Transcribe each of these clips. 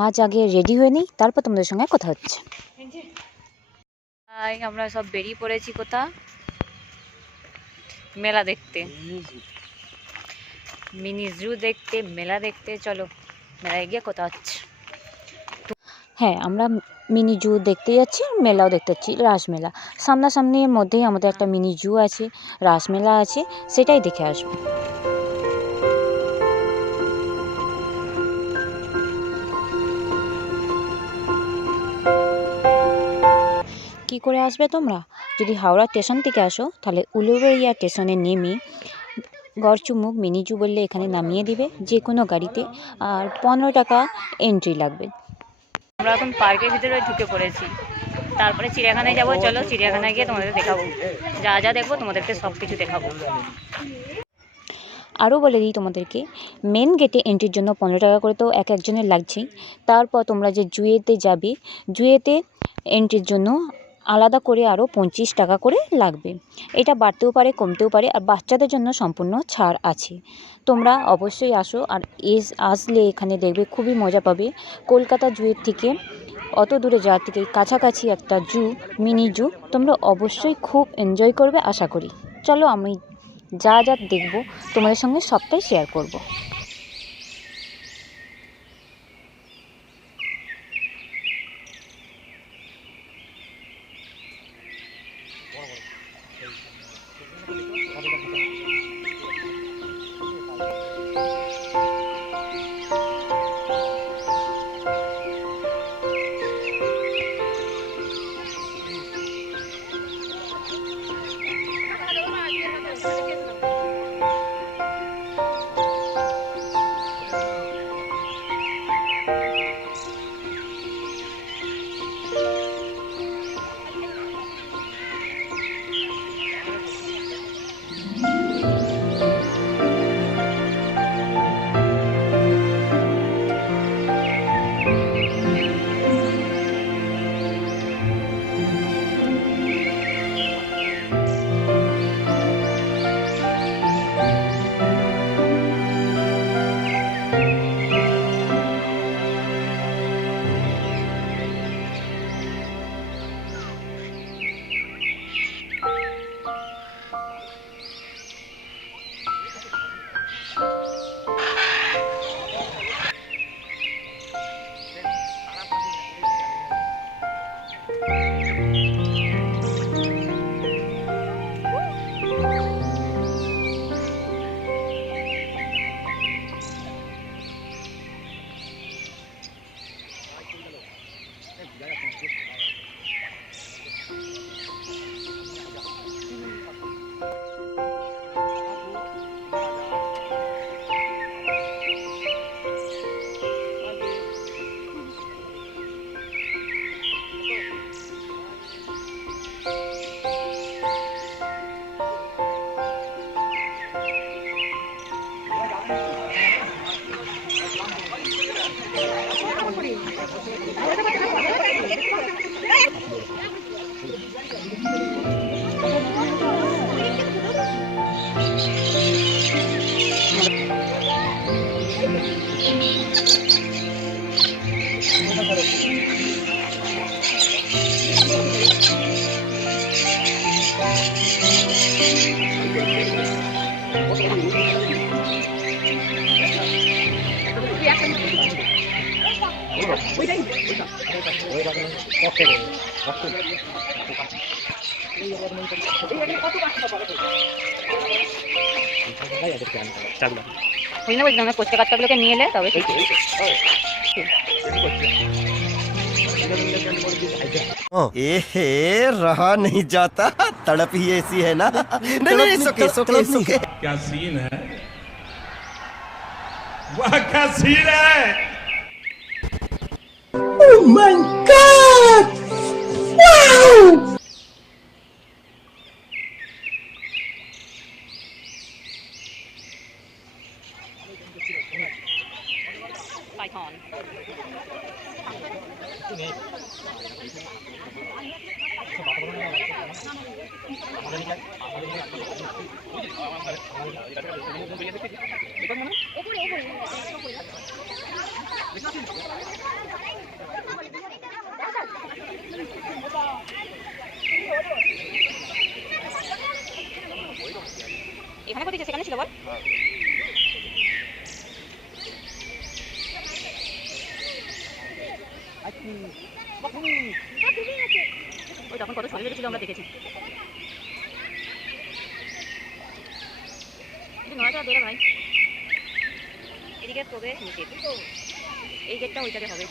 আজ আগে রেডি হয়ে নিই, তারপর তোমাদের সঙ্গে কথা হচ্ছে। আমরা সব বেরিয়ে পড়েছি কোথা মেলা দেখতে, মিনি জু দেখতে, মেলা দেখতে। চলো মেলায় গিয়ে কথা হচ্ছে। হ্যাঁ, আমরা মিনি জু দেখতে যাচ্ছি, মেলাও দেখতে যাচ্ছি। রাসমেলা সামনাসামনির মধ্যেই আমাদের একটা মিনি জু আছে, রাসমেলা আছে, সেটাই দেখে আসবো। কী করে আসবে তোমরা? যদি হাওড়া স্টেশন থেকে আসো তাহলে উলুবেড়িয়া স্টেশনে নেমে গড়চুমুক মিনি জু বললে এখানে নামিয়ে দিবে যে কোনো গাড়িতে, আর 15 টাকা এন্ট্রি লাগবে। আমরা এখন পার্কের ভিতরে ঢুকে পড়েছি, তারপরে চিড়িয়াখানায় যাবো। চলো চিড়িয়াখানায় গিয়ে তোমাদের দেখাবো, যা যা দেখবো তোমাদেরকে সব কিছু দেখাবো। আরও বলে দিই তোমাদেরকে, মেন গেটে এন্ট্রির জন্য 15 টাকা করে তো এক একজনের লাগছেই। তারপর তোমরা যে জুয়েতে যাবে, জুয়েতে এন্ট্রির জন্য আলাদা করে আরও 25 টাকা করে লাগবে। এটা বাড়তেও পারে কমতেও পারে, আর বাচ্চাদের জন্য সম্পূর্ণ ছাড় আছে। তোমরা অবশ্যই আসো, আর আসলে এখানে দেখবে খুবই মজা পাবে। কলকাতা জুয়ের থেকে অত দূরে যাওয়ার থেকে কাছাকাছি একটা জু, মিনি জু, তোমরা অবশ্যই খুব এনজয় করবে আশা করি। চলো আমি যা যা দেখব তোমাদের সঙ্গে সবটাই শেয়ার করব। কোচকে কাজটাগুলোকে নিয়ে এলে তবে रहा नहीं जाता, तड़प ही ऐसी है ना। नहीं, सुखे। क्या सीन है, वाह क्या सीन है। Oh my God! Wow! Python. আমরা দেখেছি। নয়টা বেরো ভাই, এদিকে প্রবেশ নিচে, এই গেটটা ওইটাতে হবে।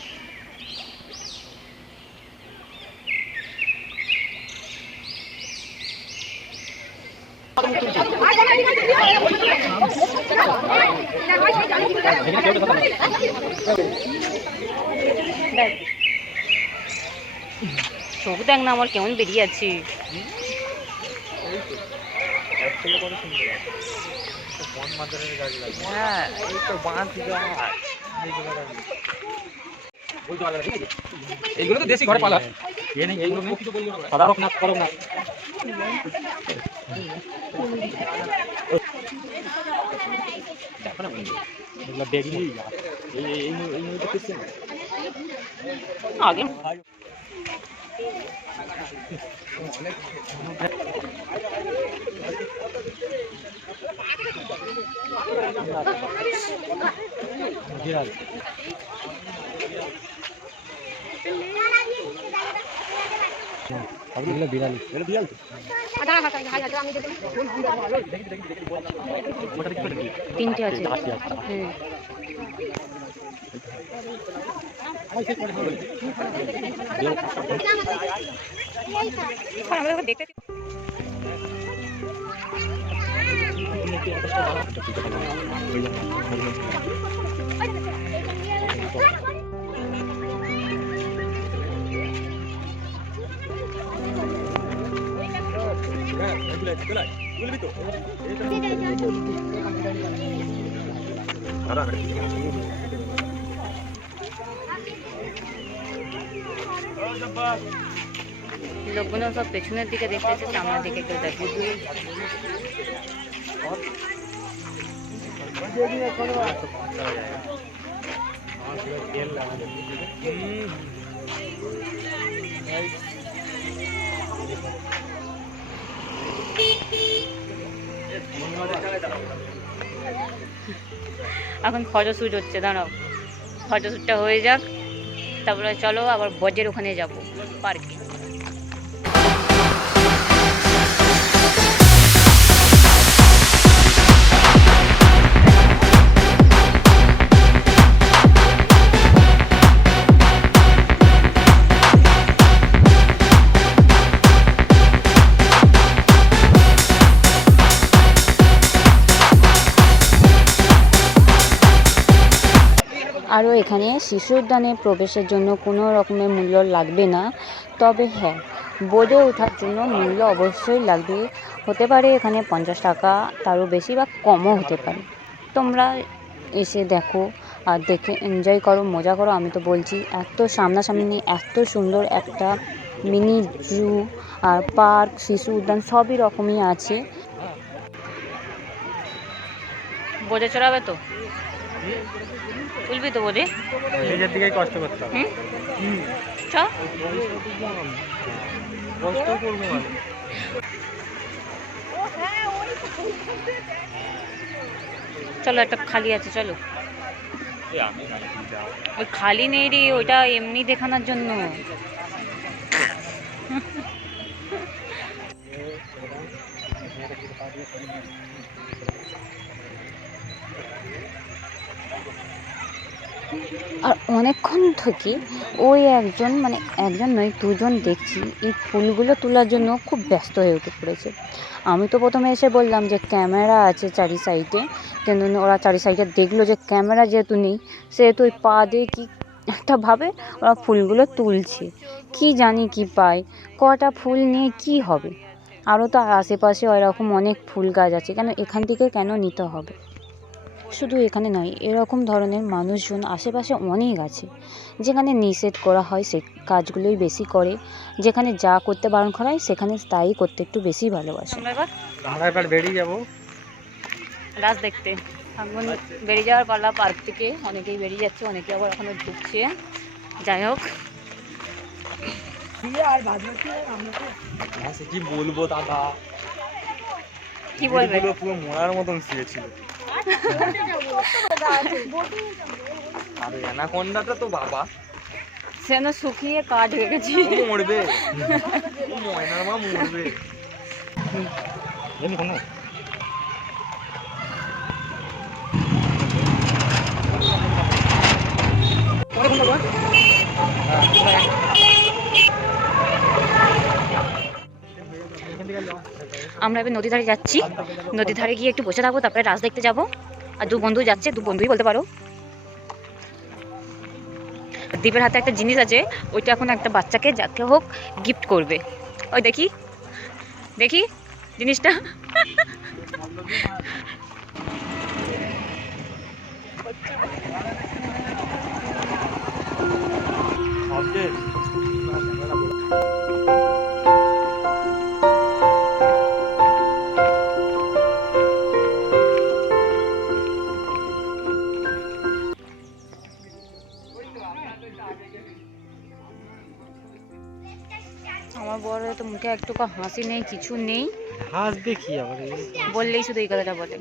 চোখ দেখ না আমার কেমন বেরিয়ে আছে। এইগুলো তো দেশি ঘরে পালা সাদা হোক না করব না। আগে তিনটে আছে। আমরা দেখতে লোকগুলো সব পেছনের দিকে দেখতেছে, সামনের দিকে কেউ দেখে। এখন ফটোশ্যুট হচ্ছে, দাঁড়াও ফটোশ্যুটটা হয়ে যাক, তারপরে চলো আবার বজের ওখানে যাব পার্কে। আরও এখানে শিশু উদ্যানে প্রবেশের জন্য কোনো রকমের মূল্য লাগবে না, তবে হ্যাঁ বোর্ডে ওঠার জন্য মূল্য অবশ্যই লাগবে। হতে পারে এখানে 50 টাকা, তারও বেশি বা কমও হতে পারে। তোমরা এসে দেখো আর দেখে এনজয় করো, মজা করো। আমি তো বলছি এত সামনাসামনি এত সুন্দর একটা মিনি জু আর পার্ক, শিশু উদ্যান সবই রকমই আছে। বোঝে চড়াবে তো, তুলবি তো বোঝে, নিজের দিকেই কষ্ট করতে হবে। চ কষ্ট করবো মানে চলো, একটা খালি আছে চলো। ওই খালি নেই রে, ওইটা এমনি দেখানোর জন্য। আর অনেকক্ষণ থেকে ওই একজন মানে একজন নয় দুজন দেখছি এই ফুলগুলো তোলার জন্য খুব ব্যস্ত হয়ে উঠে পড়েছে। আমি তো প্রথমে এসে বললাম যে ক্যামেরা আছে চারি সাইডে, কিন্তু ওরা চারি সাইডে দেখলো যে ক্যামেরা যেহেতু নেই সেহেতু ওই পা দিয়ে কি একটা ভাবে ওরা ফুলগুলো তুলছে। কি জানি কি পায়, কটা ফুল নিয়ে কি হবে। আরও তো আশেপাশে ওইরকম অনেক ফুল গাছ আছে, কেন এখান থেকে কেন নিতে হবে। শুধু এখানে নয়, এরকম ধরনের মানুষজন আশেপাশে অনেক আছে। যেখানে নিষেধ করা হয় সে কাজগুলোই বেশি করে, যেখানে যা করতে বারণ করা হয় সেখানে তাই করতে একটু বেশি ভালোবাসে। আমরা এবার বেরিয়ে যাবো রাত দেখতে। এখন বেরিয়ে যাওয়ার পালা পার্ক থেকে। অনেকেই বেরিয়ে যাচ্ছে, অনেকে আবার এখনো ঢুকছে। যাই হোক, কি বলবো দাদা, কি বলবে, পুরো মরার মতন শুয়েছিল। আরে অ্যানাকোন্ডাটা তো বাবা সে শুকিয়ে কাঠ হয়ে গেছে, মরবে। এমনি কোনো আমরা এবার নদী ধারে যাচ্ছি, নদী ধারে গিয়ে একটু বসে থাকবো, তারপরে রাস দেখতে যাব। আর দু বন্ধু যাচ্ছে, দু বন্ধুই বলতে পারো। দীপের হাতে একটা জিনিস আছে, ওইটা এখন একটা বাচ্চাকে যাকে হোক গিফট করবে। ওই দেখি দেখি জিনিসটা। আমার বড় তো মুখে একটু হাসি নেই, কিছু নেই, হাসবে কি আবার বললেই শুধু এই কথাটা বলে।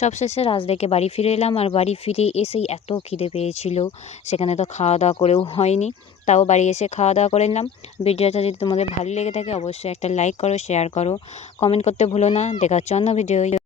সবশেষে রাজ দেখে বাড়ি ফিরে এলাম, আর বাড়ি ফিরে এসেই এত খিদে পেয়েছিল, সেখানে তো খাওয়া দাওয়া করেও হয়নি, তাও বাড়ি এসে খাওয়া দাওয়া করে নিলাম। ভিডিওটা যদি তোমাদের ভালো লেগে থাকে অবশ্যই একটা লাইক করো, শেয়ার করো, কমেন্ট করতে ভুলো না। দেখা হচ্ছে অন্য ভিডিও।